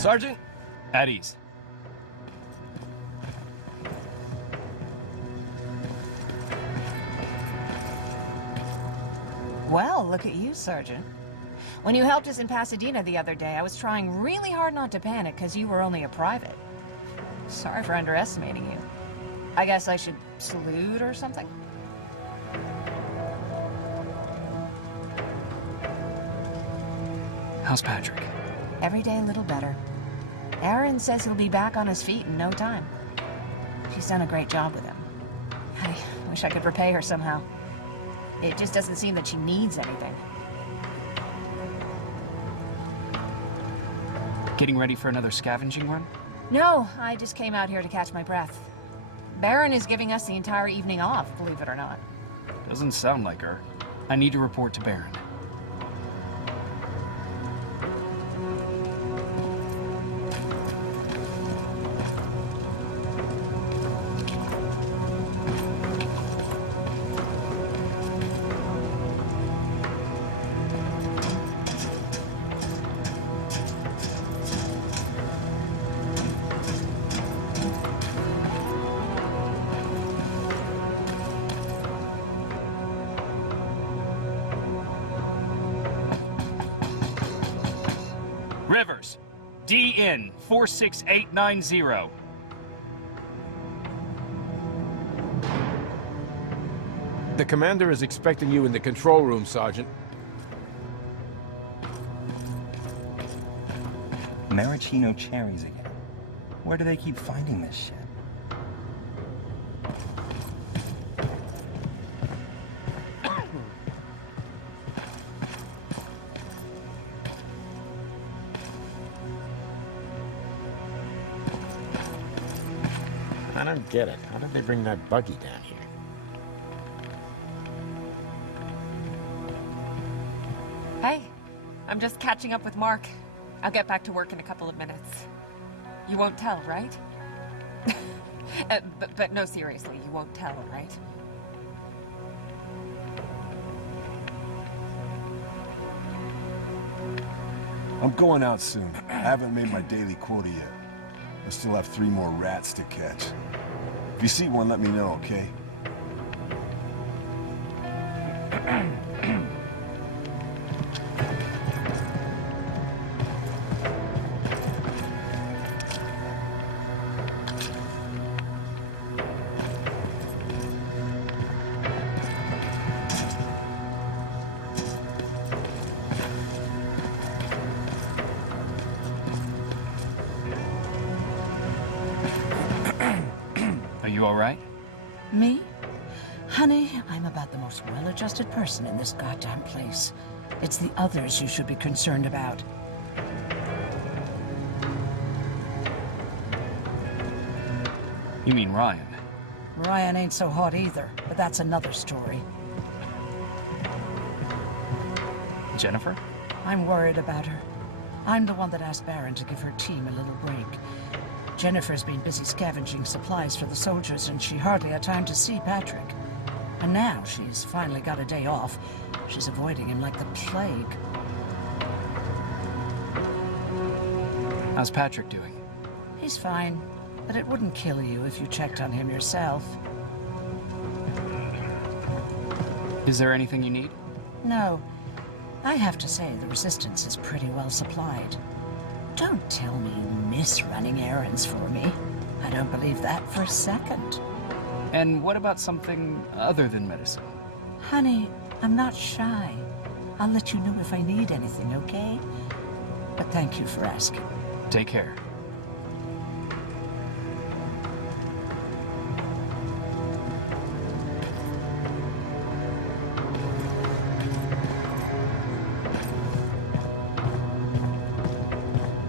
Sergeant? At ease. Well, look at you, Sergeant. When you helped us in Pasadena the other day, I was trying really hard not to panic because you were only a private. Sorry for underestimating you. I guess I should salute or something? How's Patrick? Every day a little better. Aaron says he'll be back on his feet in no time. She's done a great job with him. I wish I could repay her somehow. It just doesn't seem that she needs anything. Getting ready for another scavenging run? No, I just came out here to catch my breath. Baron is giving us the entire evening off, believe it or not. Doesn't sound like her. I need to report to Baron. Rivers, DN 46890. The commander is expecting you in the control room, Sergeant. Maraschino cherries again. Where do they keep finding this shit? I don't get it. How did they bring that buggy down here? Hey, I'm just catching up with Mark. I'll get back to work in a couple of minutes. You won't tell, right? But no, seriously, you won't tell, right? I'm going out soon. I haven't made my daily quota yet. I still have 3 more rats to catch. If you see one, let me know, okay? You all right? Me? Honey, I'm about the most well-adjusted person in this goddamn place. It's the others you should be concerned about. You mean Ryan? Ryan ain't so hot either, but that's another story. Jennifer? I'm worried about her. I'm the one that asked Baron to give her team a little break. Jennifer's been busy scavenging supplies for the soldiers, and she hardly had time to see Patrick. And now she's finally got a day off. She's avoiding him like the plague. How's Patrick doing? He's fine, but it wouldn't kill you if you checked on him yourself. Is there anything you need? No. I have to say the Resistance is pretty well supplied. Don't tell me you miss running errands for me. I don't believe that for a second. And what about something other than medicine? Honey, I'm not shy. I'll let you know if I need anything, okay? But thank you for asking. Take care.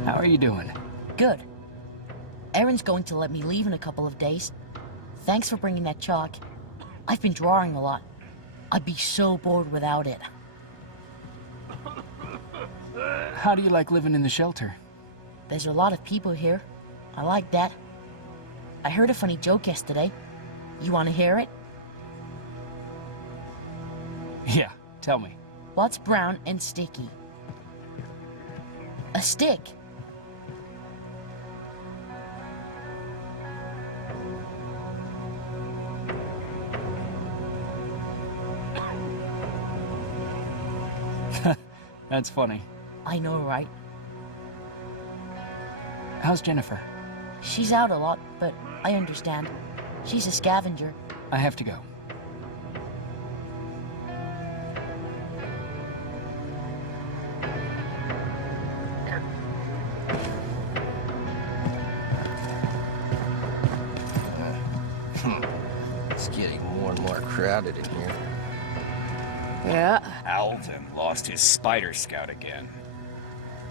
How are you doing? Good. Aaron's going to let me leave in a couple of days. Thanks for bringing that chalk. I've been drawing a lot. I'd be so bored without it. How do you like living in the shelter? There's a lot of people here. I like that. I heard a funny joke yesterday. You want to hear it? Yeah, tell me. What's brown and sticky? A stick. That's funny. I know, right? How's Jennifer? She's out a lot, but I understand. She's a scavenger. I have to go. It's getting more and more crowded in here. Yeah. Alvin lost his spider scout again.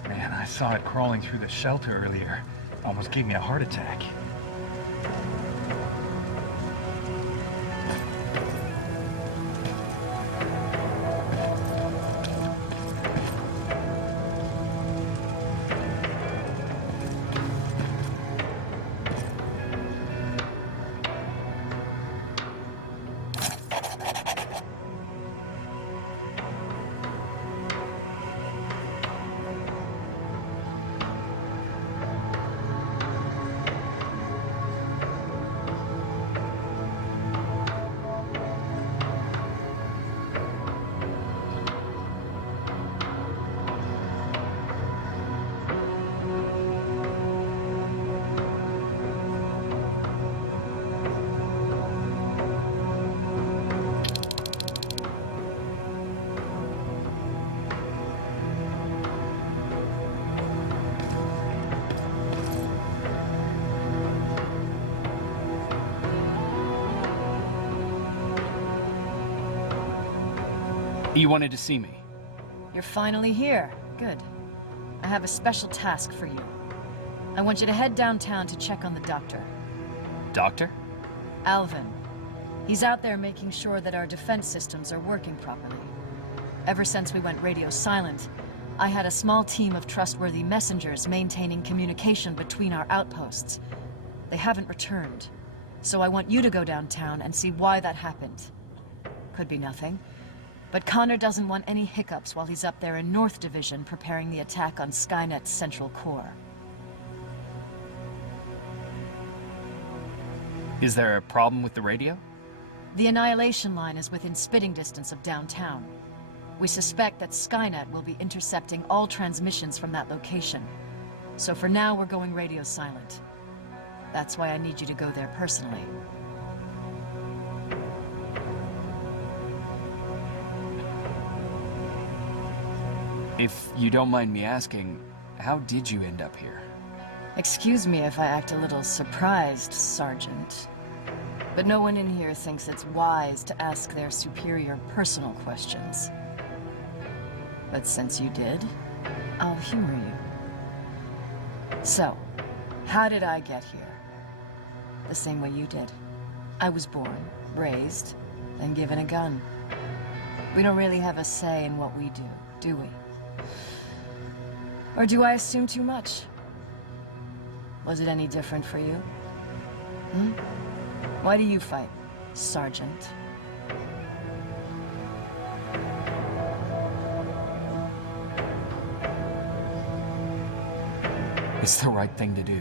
Man, I saw it crawling through the shelter earlier. Almost gave me a heart attack. You wanted to see me? You're finally here. Good. I have a special task for you. I want you to head downtown to check on the doctor. Doctor? Alvin. He's out there making sure that our defense systems are working properly. Ever since we went radio silent, I had a small team of trustworthy messengers maintaining communication between our outposts. They haven't returned, so I want you to go downtown and see why that happened. Could be nothing, but Connor doesn't want any hiccups while he's up there in North Division preparing the attack on Skynet's central core. Is there a problem with the radio? The Annihilation line is within spitting distance of downtown. We suspect that Skainet will be intercepting all transmissions from that location. So for now, we're going radio silent. That's why I need you to go there personally. If you don't mind me asking, how did you end up here? Excuse me if I act a little surprised, Sergeant. But no one in here thinks it's wise to ask their superior personal questions. But since you did, I'll humor you. So, how did I get here? The same way you did. I was born, raised, and given a gun. We don't really have a say in what we do we? Or do I assume too much? Was it any different for you? Why do you fight, Sergeant? It's the right thing to do.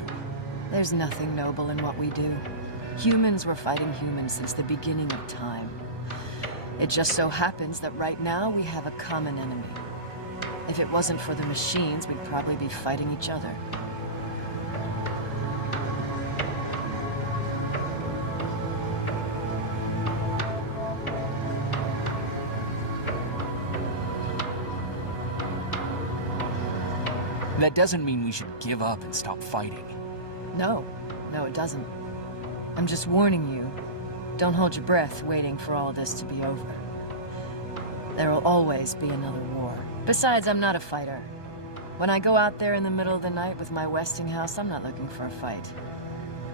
There's nothing noble in what we do. Humans were fighting humans since the beginning of time. It just so happens that right now we have a common enemy. If it wasn't for the machines, we'd probably be fighting each other. That doesn't mean we should give up and stop fighting. No, it doesn't. I'm just warning you. Don't hold your breath waiting for all this to be over. There will always be another war. Besides, I'm not a fighter. When I go out there in the middle of the night with my Westinghouse, I'm not looking for a fight.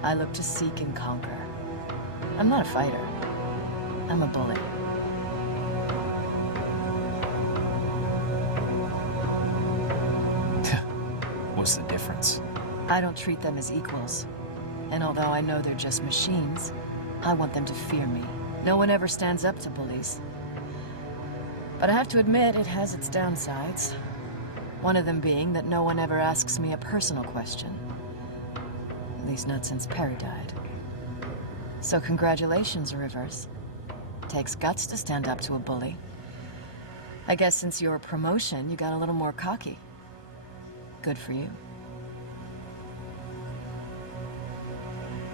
I look to seek and conquer. I'm not a fighter. I'm a bully. What's the difference? I don't treat them as equals. And although I know they're just machines, I want them to fear me. No one ever stands up to bullies. But I have to admit, it has its downsides. One of them being that no one ever asks me a personal question. At least not since Perry died. So congratulations, Rivers. Takes guts to stand up to a bully. I guess since your promotion, you got a little more cocky. Good for you.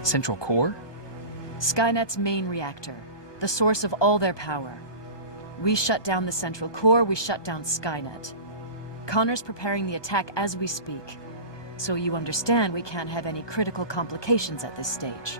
Central core? Skynet's main reactor, the source of all their power. We shut down the central core, we shut down Skainet. Connor's preparing the attack as we speak. So you understand we can't have any critical complications at this stage.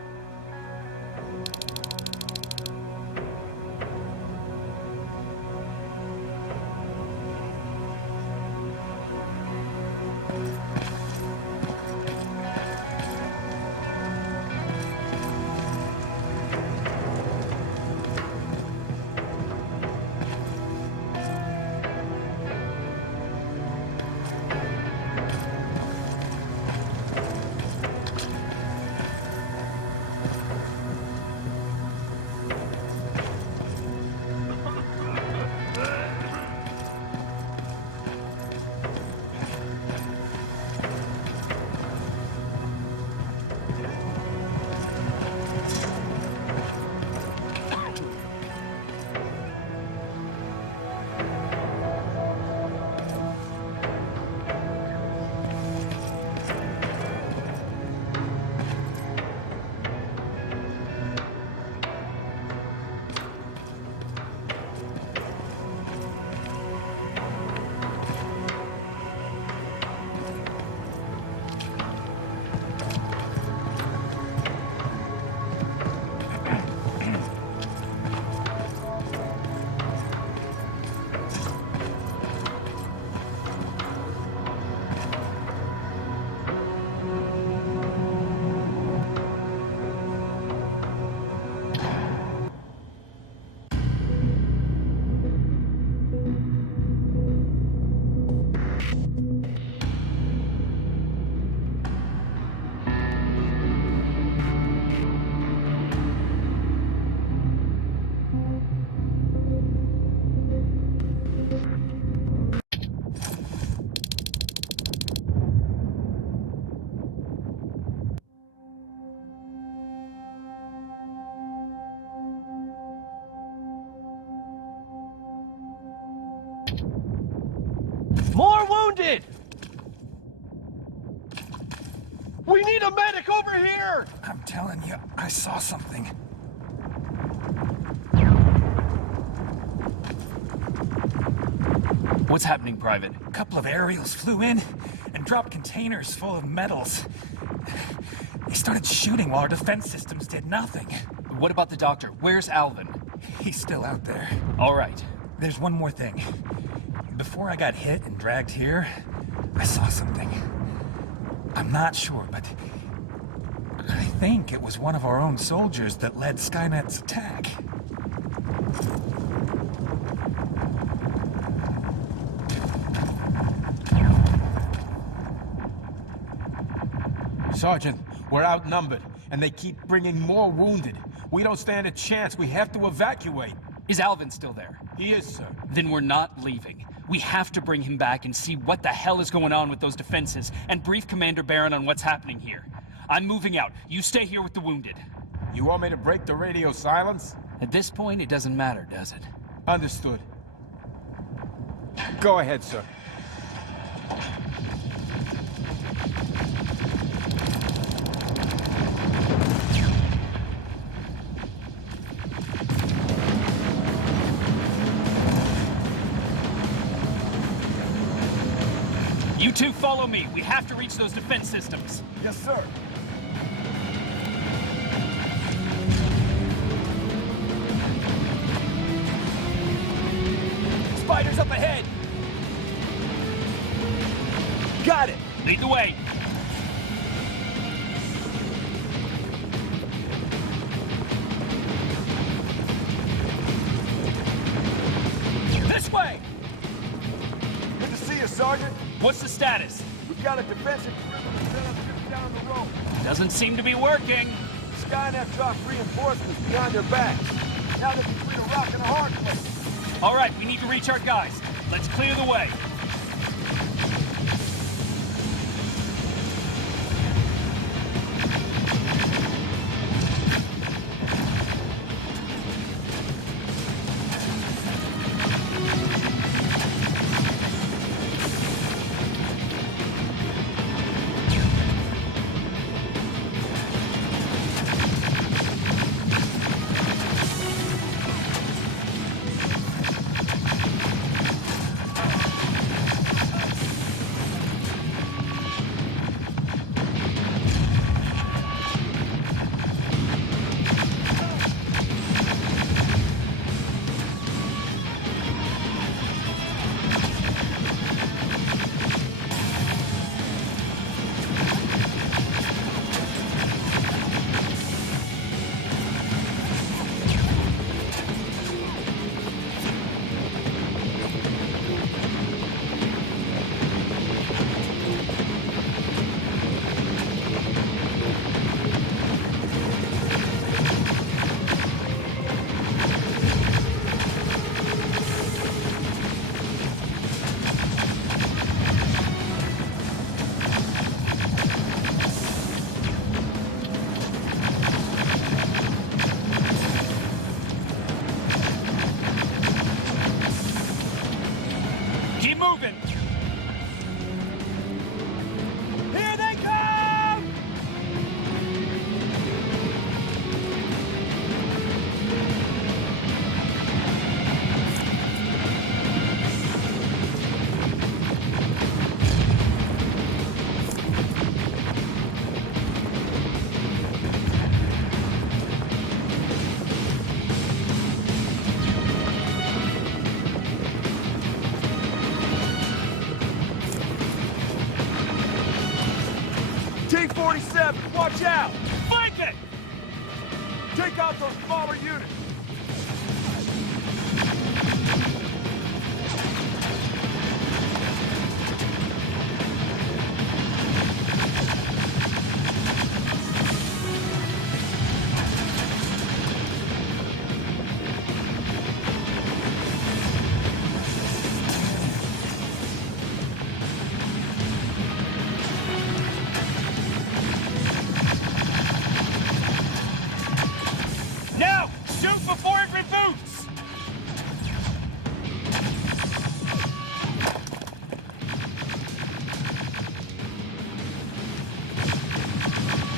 More wounded! We need a medic over here! I'm telling you, I saw something. What's happening, Private? A couple of aerials flew in and dropped containers full of metals. They started shooting while our defense systems did nothing. What about the doctor? Where's Alvin? He's still out there. All right. There's one more thing. Before I got hit and dragged here, I saw something. I'm not sure, but I think it was one of our own soldiers that led Skynet's attack. Sergeant, we're outnumbered, and they keep bringing more wounded. We don't stand a chance. We have to evacuate. Is Alvin still there? He is, sir. Then we're not leaving. We have to bring him back and see what the hell is going on with those defenses and brief Commander Barron on what's happening here. I'm moving out. You stay here with the wounded. You want me to break the radio silence? At this point, it doesn't matter, does it? Understood. Go ahead, sir. You two follow me. We have to reach those defense systems. Yes, sir. Spiders up ahead! Got it! Lead the way. This way! Good to see you, Sergeant. What's the status? We've got a defensive perimeter set up just down the road. Doesn't seem to be working. Skynet dropped reinforcements behind their backs. Now they're between a rock and a hard place. All right, we need to reach our guys. Let's clear the way. T-47, watch out! Flank it! Take out those smaller units! Now! Shoot before it reboots!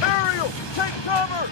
Ariel, take cover!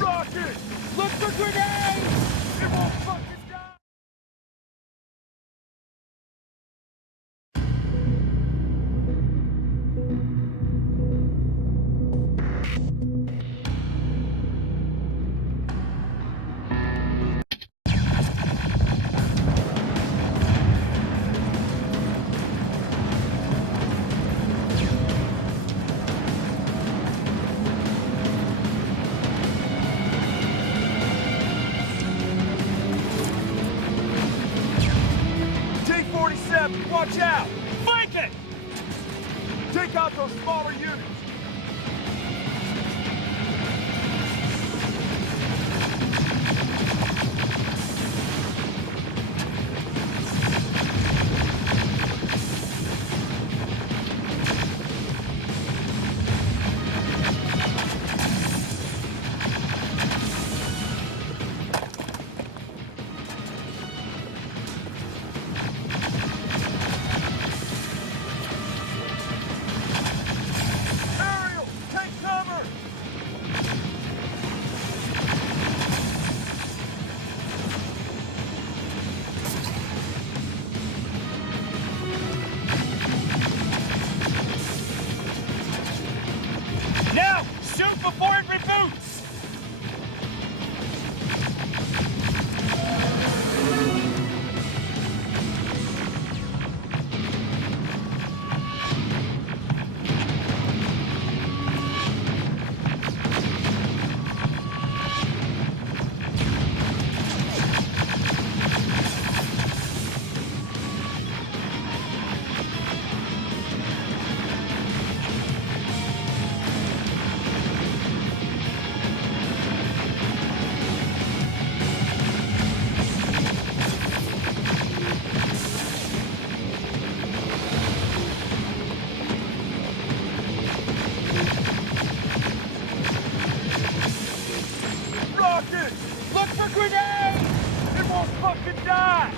Rocket! Look for grenades! It won't fucking die! T-47, watch out! Flank it! Take out those smaller units! Ariel, take cover! Now! Shoot before it reboots! Rocket! Look for grenades! It won't fucking die!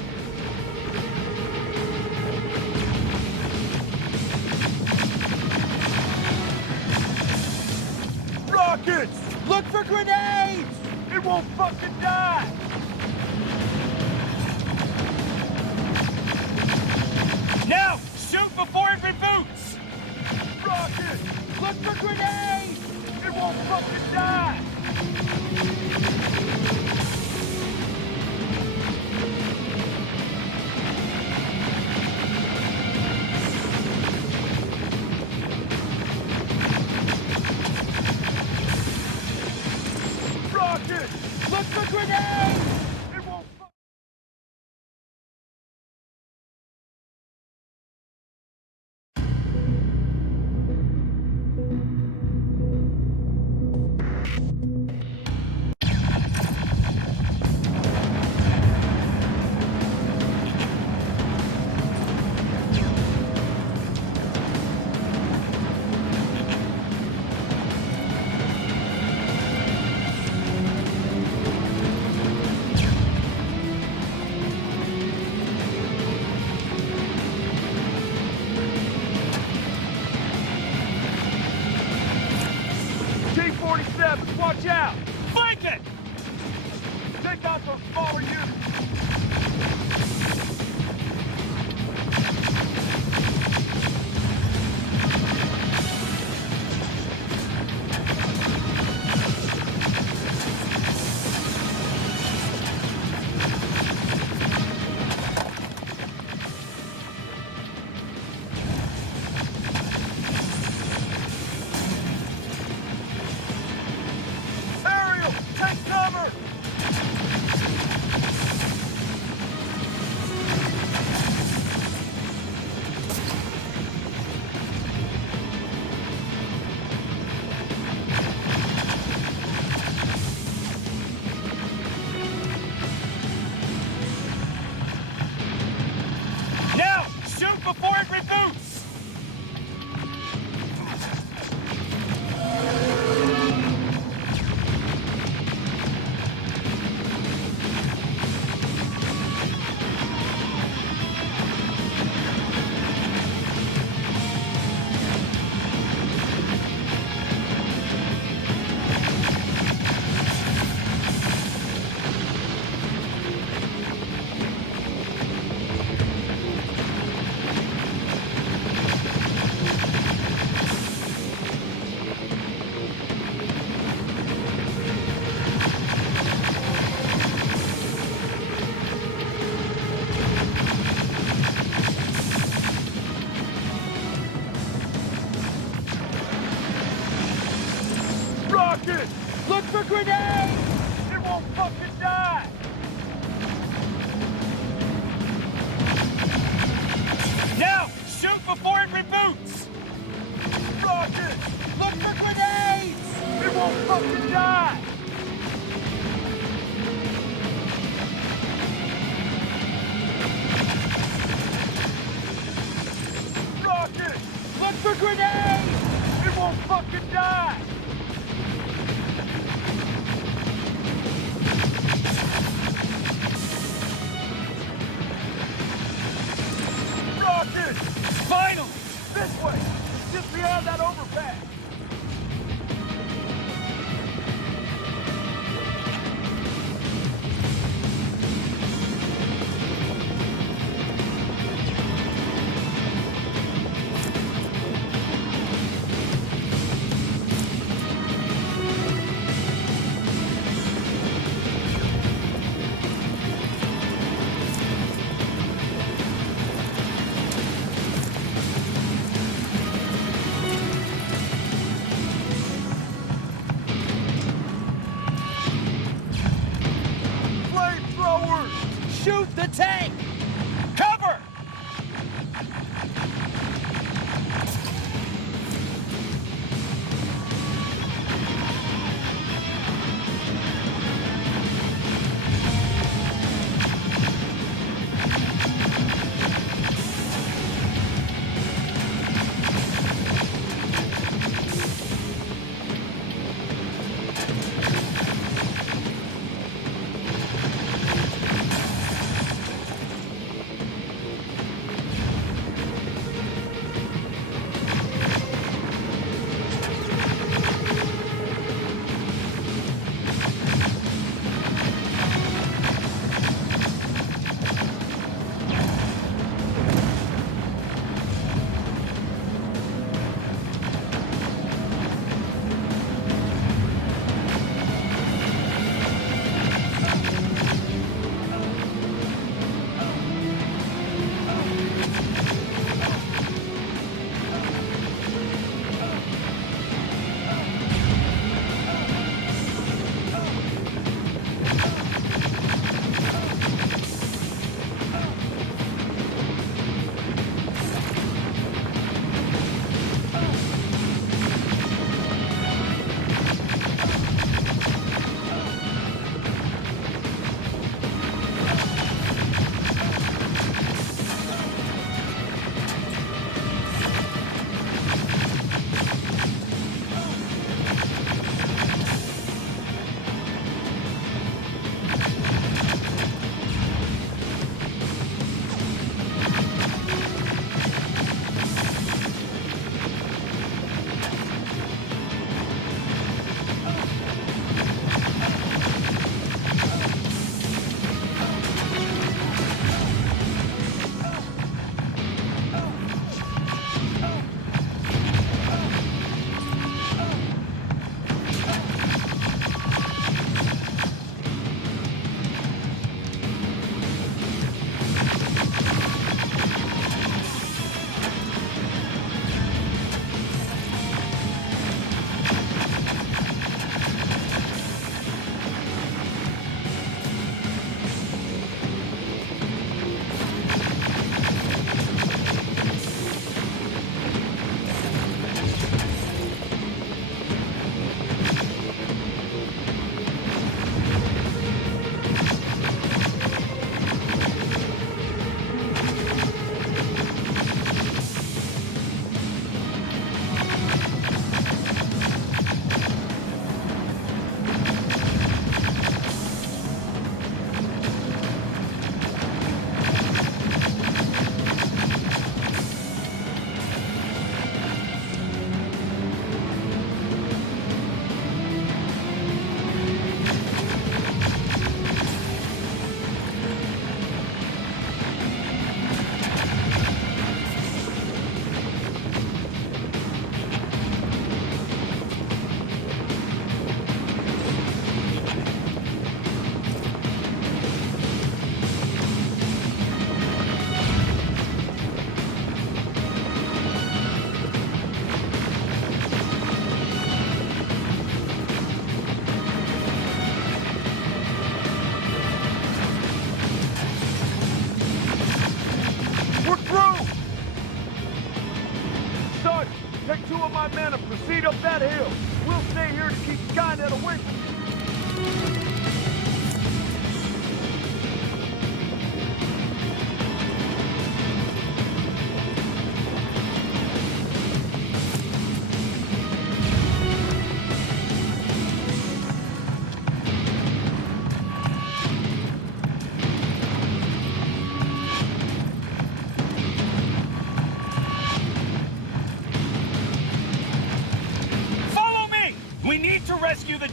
Rockets! Look for grenades! It won't fucking die! Now! Shoot before it reboots! Rockets! Look for grenades! It won't fucking die! Rockets! Look for grenades! It won't fucking Watch out! Flank it! Take out those smaller units! Ariel, take cover! Now, shoot before it reboots! Rocket! Look for grenades! It won't fucking die! Now, shoot before it reboots! Rocket! Look for grenades! It won't fucking die! Rocket! Look for grenades! It won't fucking die! Rocket! Finally! This way! It's just beyond that overpass! Flamethrowers! Shoot the tank! Cover!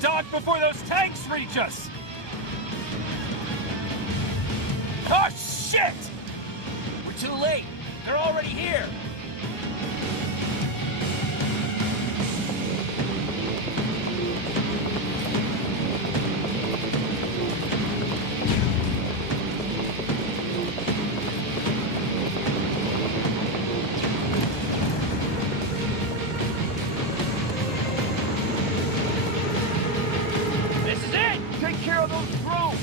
dock before those tanks reach us! Oh, shit! We're too late. They're already here. This is it! Take care of those drones!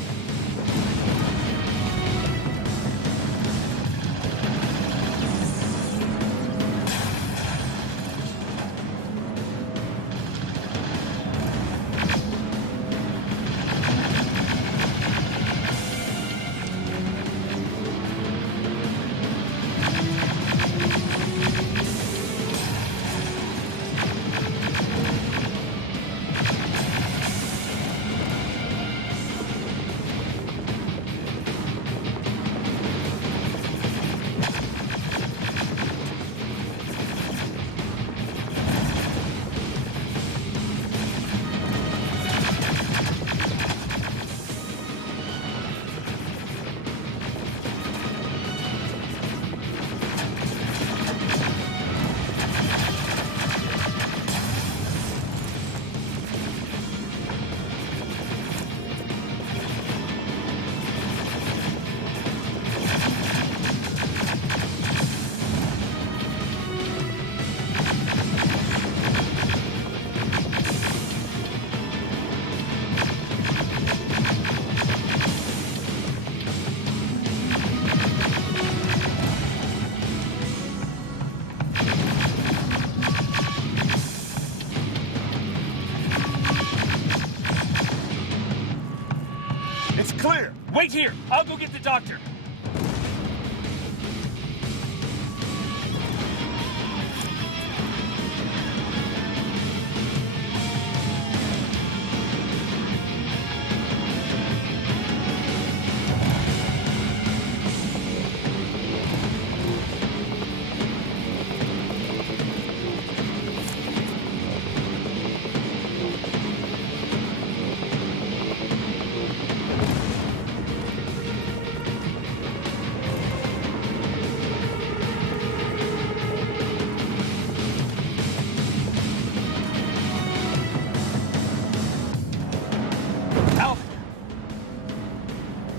It's clear! Wait here! I'll go get the doctor!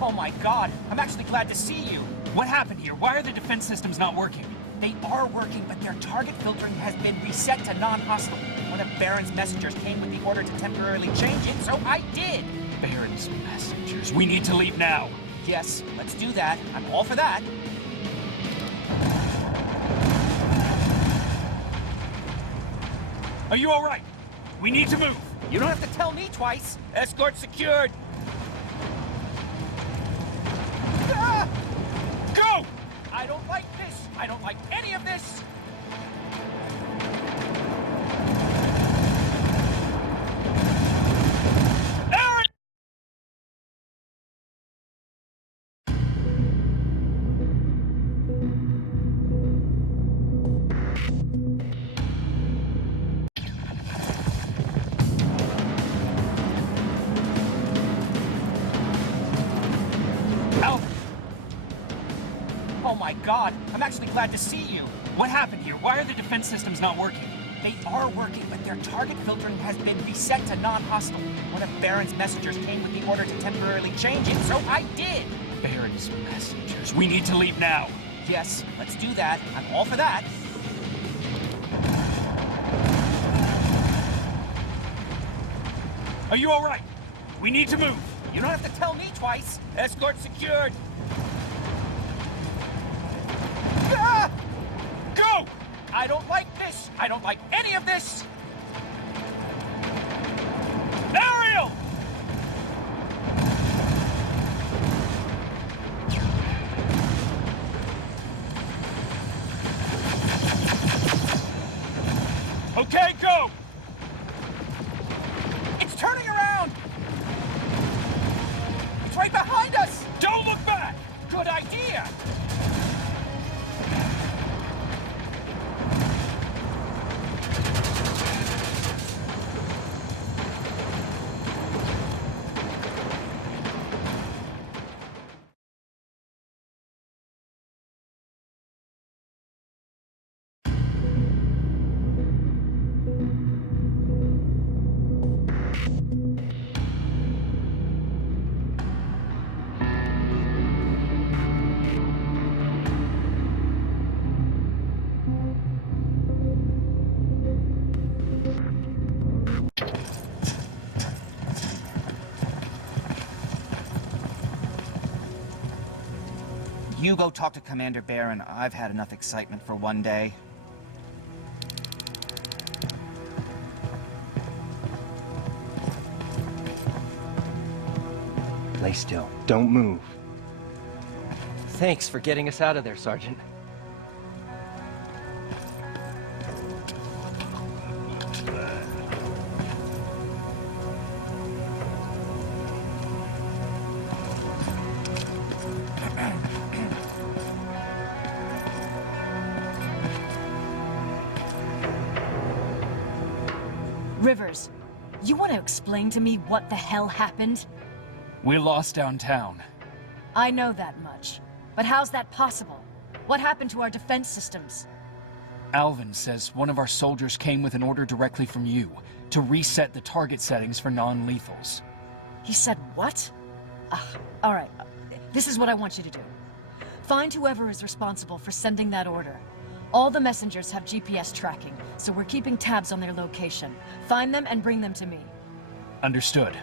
Oh my god, I'm actually glad to see you. What happened here? Why are the defense systems not working? They are working, but their target filtering has been reset to non-hostile. One of Baron's messengers came with the order to temporarily change it, so I did. Baron's messengers. We need to leave now. Yes, let's do that. I'm all for that. Are you all right? We need to move. You don't have to tell me twice. Escort secured. Ah! Go! I don't like this. I don't like any of this. Aaron! Oh my god, I'm actually glad to see you. What happened here? Why are the defense systems not working? They are working, but their target filtering has been reset to non-hostile. One of Baron's messengers came with the order to temporarily change it, so I did. Baron's messengers. We need to leave now. Yes, let's do that. I'm all for that. Are you all right? We need to move. You don't have to tell me twice. Escort secured. Ah! Go! I don't like this. I don't like any of this. Ariel! Okay, go! It's turning around. It's right behind us. Don't look back! Good idea. You go talk to Commander Barron. I've had enough excitement for one day. Lay still. Don't move. Thanks for getting us out of there, Sergeant. Rivers, you want to explain to me what the hell happened? We lost downtown. I know that much. But how's that possible? What happened to our defense systems? Alvin says one of our soldiers came with an order directly from you to reset the target settings for non-lethals. He said what? All right. This is what I want you to do. Find whoever is responsible for sending that order. All the messengers have GPS tracking, so we're keeping tabs on their location. Find them and bring them to me. Understood.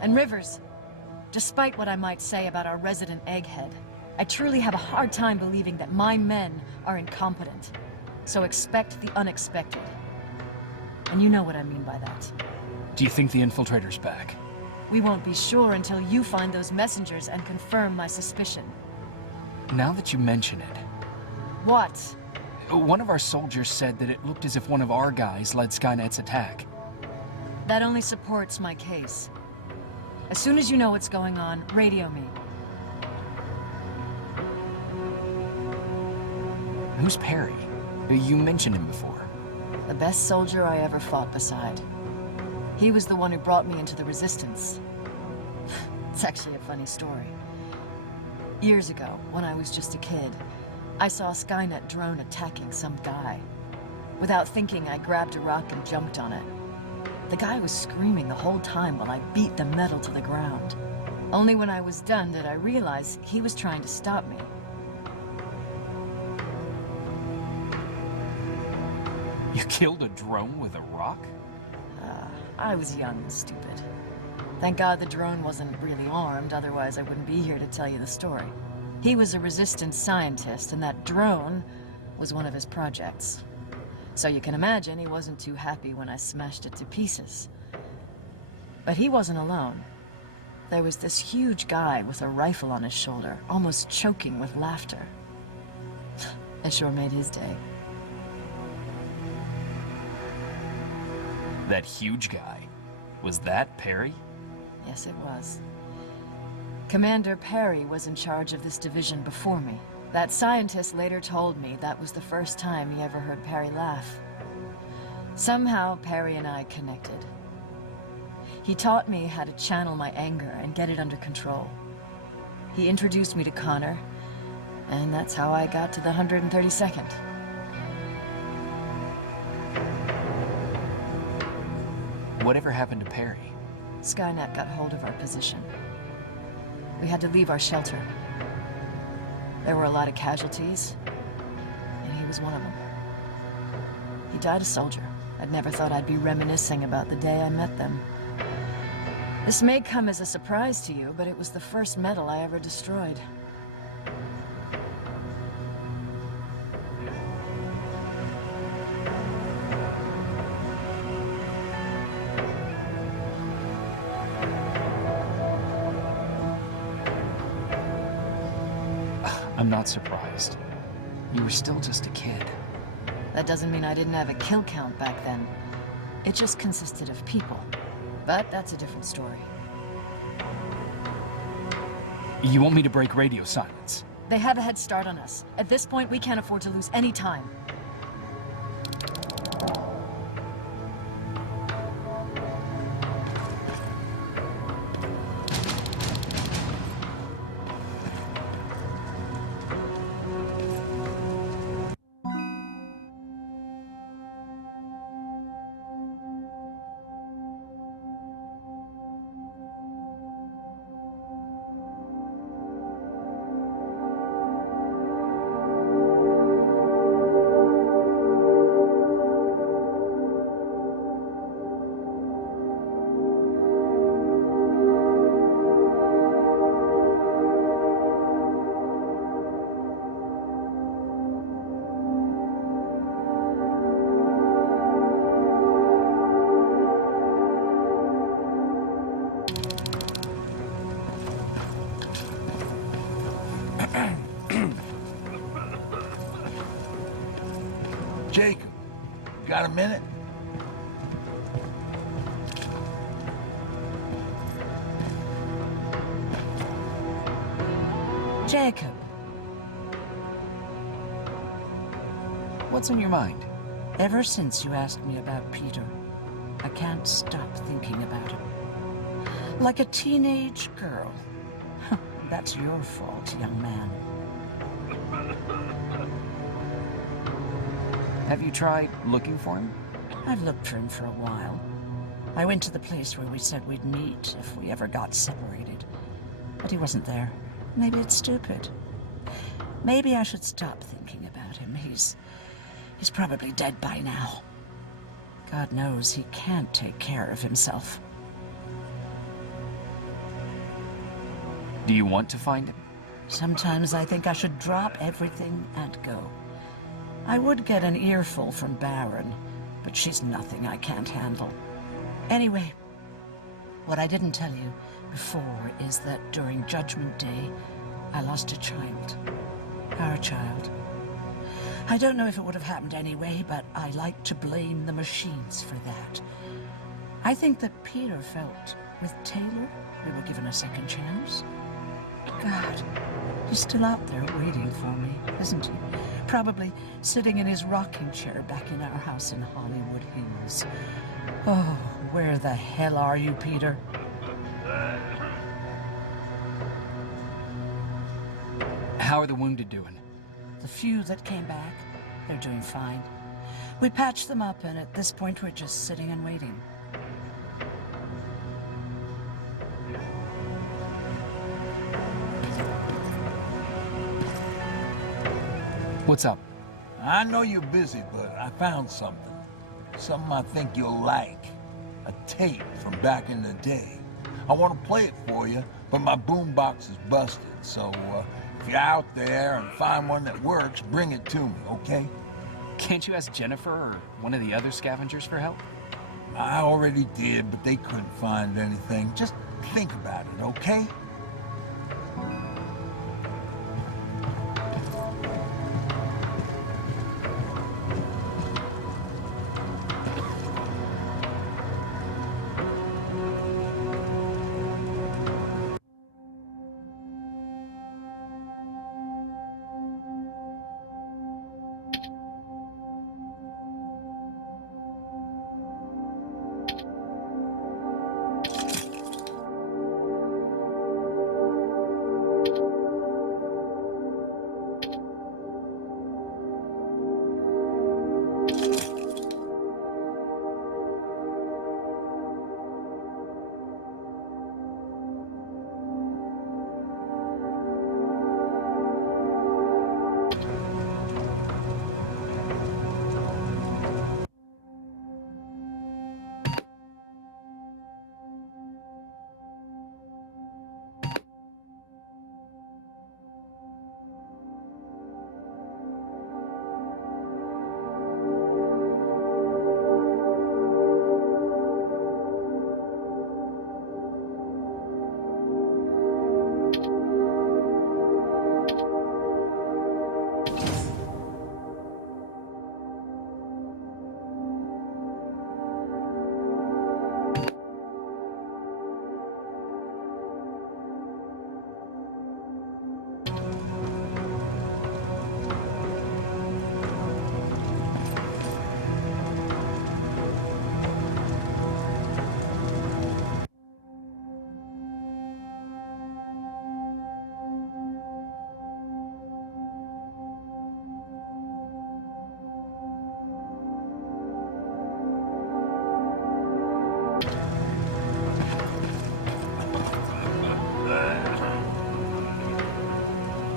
And Rivers, despite what I might say about our resident egghead, I truly have a hard time believing that my men are incompetent. So expect the unexpected. And you know what I mean by that. Do you think the infiltrator's back? We won't be sure until you find those messengers and confirm my suspicion. Now that you mention it... What? One of our soldiers said that it looked as if one of our guys led Skynet's attack. That only supports my case. As soon as you know what's going on, radio me. Who's Perry? You mentioned him before. The best soldier I ever fought beside. He was the one who brought me into the Resistance. It's actually a funny story. Years ago, when I was just a kid, I saw a Skynет drone attacking some guy. Without thinking, I grabbed a rock and jumped on it. The guy was screaming the whole time while I beat the metal to the ground. Only when I was done did I realize he was trying to stop me. You killed a drone with a rock? I was young and stupid. Thank God the drone wasn't really armed, otherwise I wouldn't be here to tell you the story. He was a Resistance scientist, and that drone was one of his projects. So you can imagine he wasn't too happy when I smashed it to pieces. But he wasn't alone. There was this huge guy with a rifle on his shoulder, almost choking with laughter. It sure made his day. That huge guy. Was that Perry? Yes, it was. Commander Perry was in charge of this division before me. That scientist later told me that was the first time he ever heard Perry laugh. Somehow, Perry and I connected. He taught me how to channel my anger and get it under control. He introduced me to Connor, and that's how I got to the 132nd. Whatever happened to Perry? Skynет got hold of our position. We had to leave our shelter. There were a lot of casualties, and he was one of them. He died a soldier. I'd never thought I'd be reminiscing about the day I met them. This may come as a surprise to you, but it was the first medal I ever destroyed. I'm not surprised. You were still just a kid. That doesn't mean I didn't have a kill count back then. It just consisted of people. But that's a different story. You want me to break radio silence? They have a head start on us. At this point, we can't afford to lose any time. Jacob, got a minute? Jacob. What's on your mind? Ever since you asked me about Peter, I can't stop thinking about him. Like a teenage girl. That's your fault, young man. Have you tried looking for him? I've looked for him for a while. I went to the place where we said we'd meet if we ever got separated. But he wasn't there. Maybe it's stupid. Maybe I should stop thinking about him. He's probably dead by now. God knows he can't take care of himself. Do you want to find him? Sometimes I think I should drop everything and go. I would get an earful from Baron, but she's nothing I can't handle. Anyway, what I didn't tell you before is that during Judgment Day, I lost a child. Our child. I don't know if it would have happened anyway, but I like to blame the machines for that. I think that Peter felt with Taylor we were given a second chance. God, he's still out there waiting for me, isn't he? Probably sitting in his rocking chair back in our house in Hollywood Hills. Oh, where the hell are you, Peter? How are the wounded doing? The few that came back, they're doing fine. We patched them up, and at this point we're just sitting and waiting. What's up? I know you're busy, but I found something. Something I think you'll like. A tape from back in the day. I want to play it for you, but my boombox is busted, so if you're out there and find one that works, bring it to me, okay? Can't you ask Jennifer or one of the other scavengers for help? I already did, but they couldn't find anything. Just think about it, okay?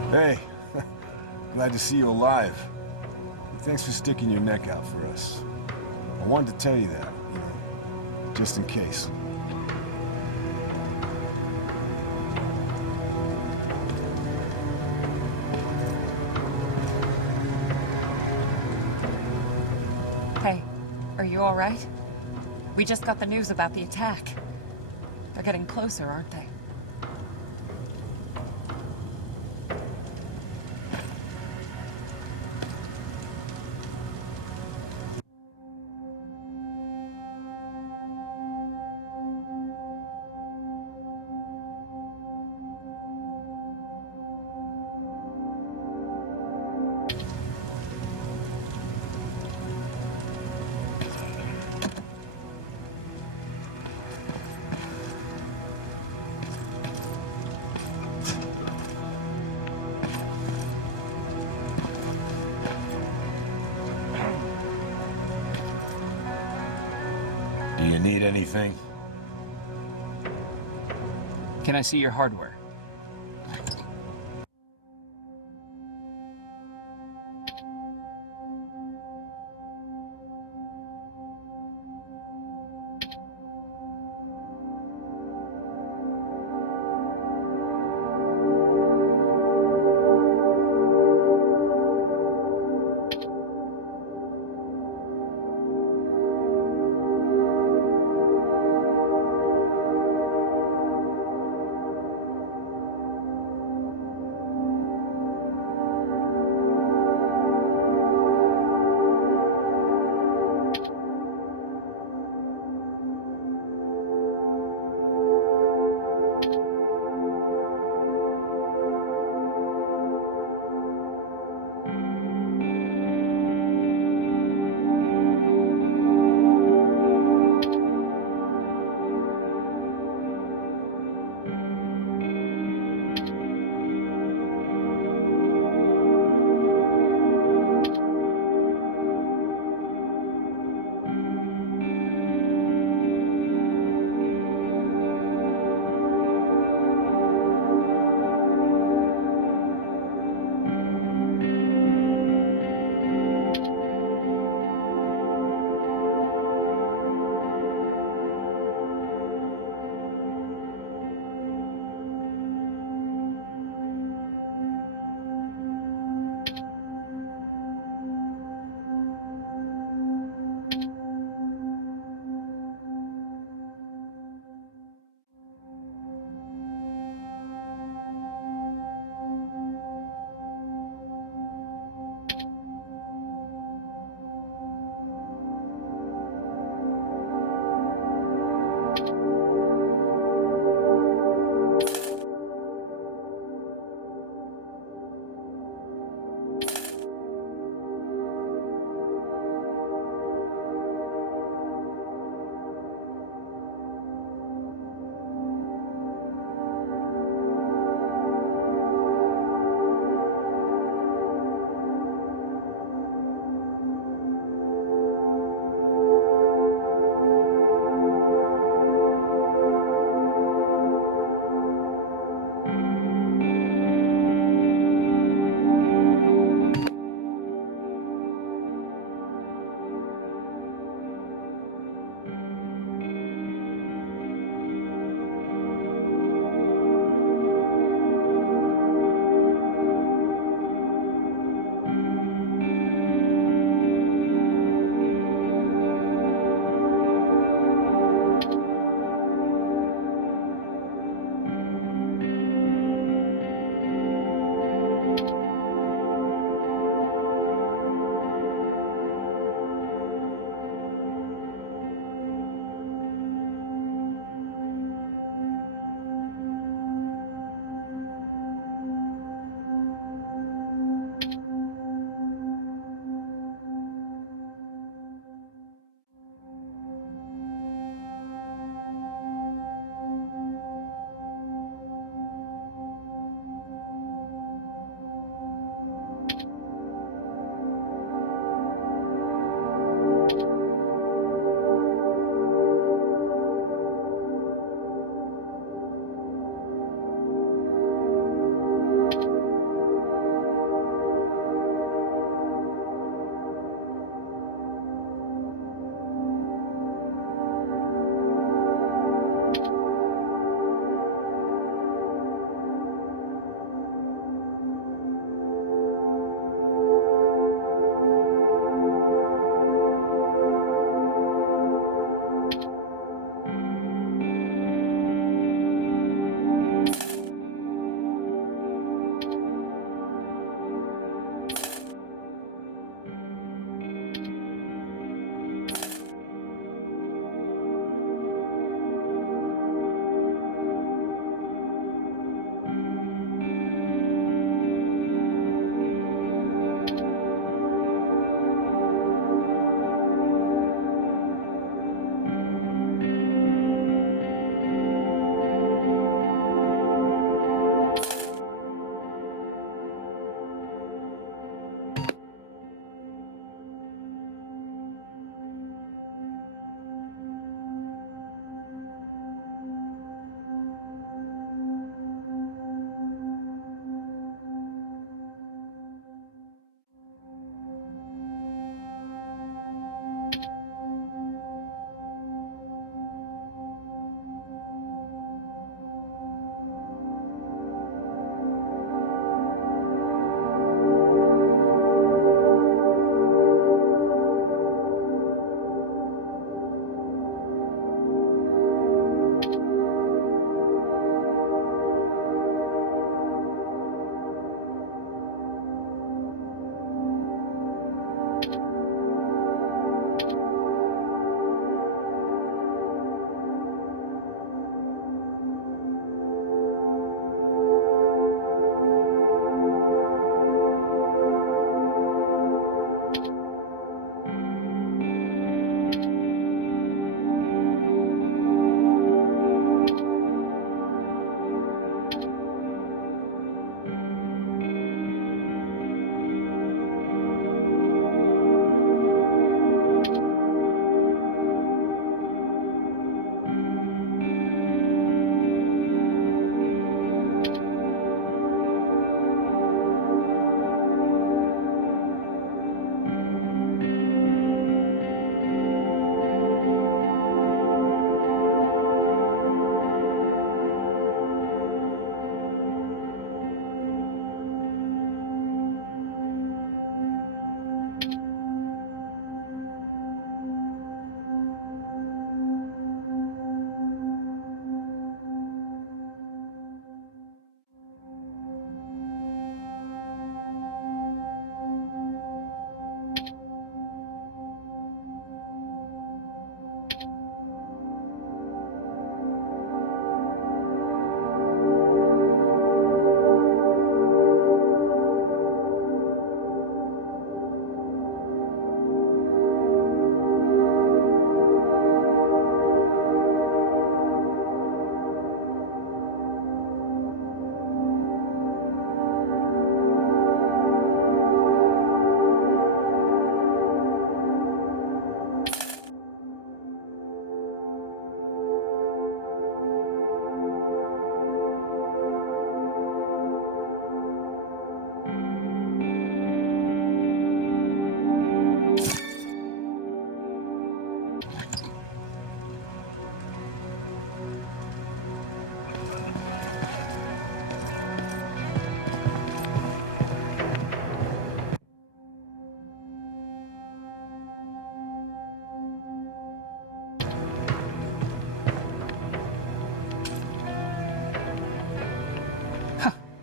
Hey, glad to see you alive. Thanks for sticking your neck out for us. I wanted to tell you that, you know, just in case. Hey, are you all right? We just got the news about the attack. They're getting closer, aren't they? Need anything? Can I see your hardware?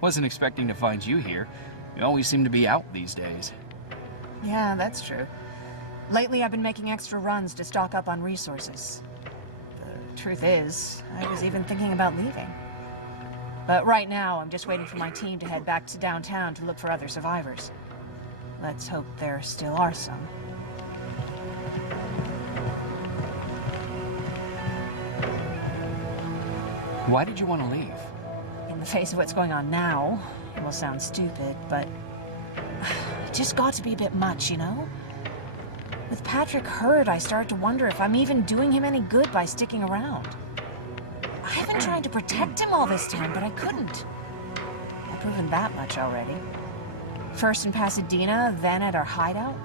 Wasn't expecting to find you here. You always seem to be out these days. Yeah, that's true. Lately, I've been making extra runs to stock up on resources. The truth is, I was even thinking about leaving. But right now, I'm just waiting for my team to head back to downtown to look for other survivors. Let's hope there still are some. Why did you want to leave? In the face of what's going on now, it will sound stupid, but it just got to be a bit much, you know? With Patrick hurt, I started to wonder if I'm even doing him any good by sticking around. I've been trying to protect him all this time, but I couldn't. I've proven that much already. First in Pasadena, then at our hideout.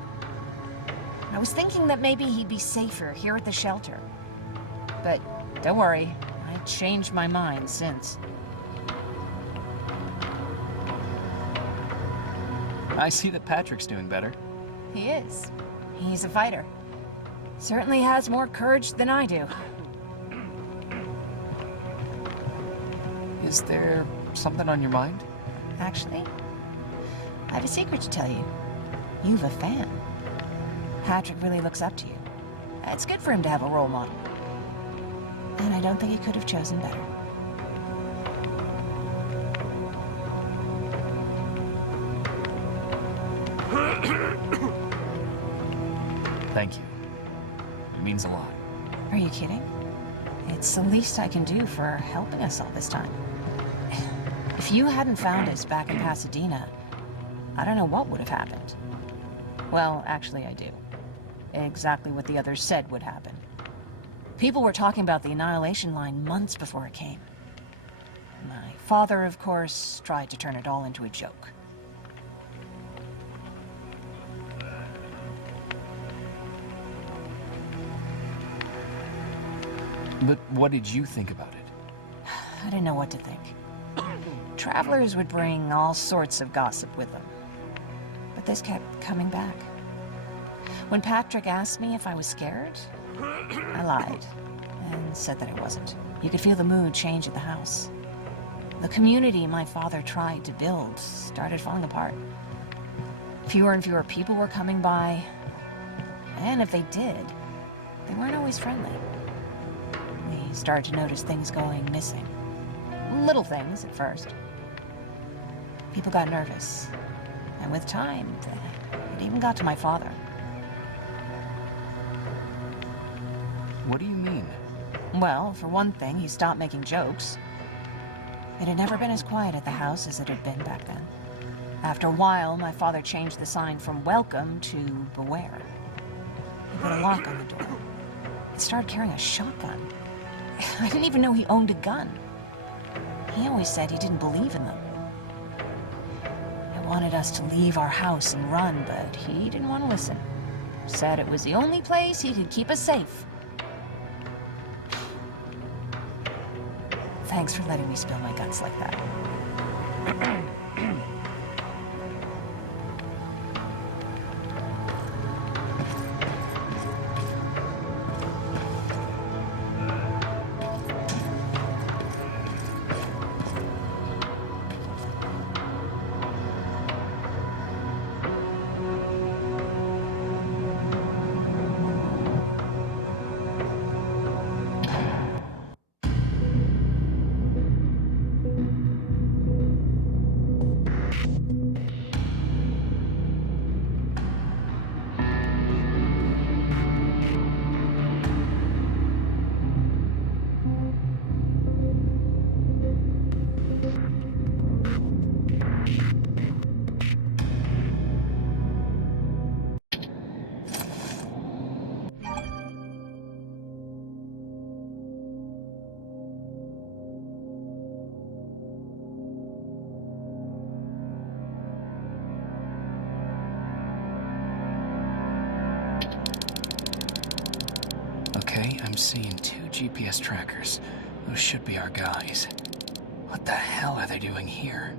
I was thinking that maybe he'd be safer here at the shelter. But don't worry, I changed my mind since. I see that Patrick's doing better. He is. He's a fighter. Certainly has more courage than I do. Is there something on your mind? Actually, I have a secret to tell you. You've a fan. Patrick really looks up to you. It's good for him to have a role model. And I don't think he could have chosen better. Thank you. It means a lot. Are you kidding? It's the least I can do for helping us all this time. If you hadn't found us back in Pasadena, I don't know what would have happened. Well, actually I do. Exactly what the others said would happen. People were talking about the Annihilation Line months before it came. My father, of course, tried to turn it all into a joke. But what did you think about it? I didn't know what to think. Travelers would bring all sorts of gossip with them. But this kept coming back. When Patrick asked me if I was scared, I lied and said that I wasn't. You could feel the mood change at the house. The community my father tried to build started falling apart. Fewer and fewer people were coming by, and if they did, they weren't always friendly. We started to notice things going missing. Little things at first. People got nervous, and with time, it even got to my father. What do you mean? Well, for one thing, he stopped making jokes. It had never been as quiet at the house as it had been back then. After a while, my father changed the sign from welcome to beware. He put a lock on the door. He started carrying a shotgun. I didn't even know he owned a gun. He always said he didn't believe in them. He wanted us to leave our house and run, but he didn't want to listen. Said it was the only place he could keep us safe. Thanks for letting me spill my guts like that. Okay, I'm seeing 2 GPS trackers. Those should be our guys. What the hell are they doing here?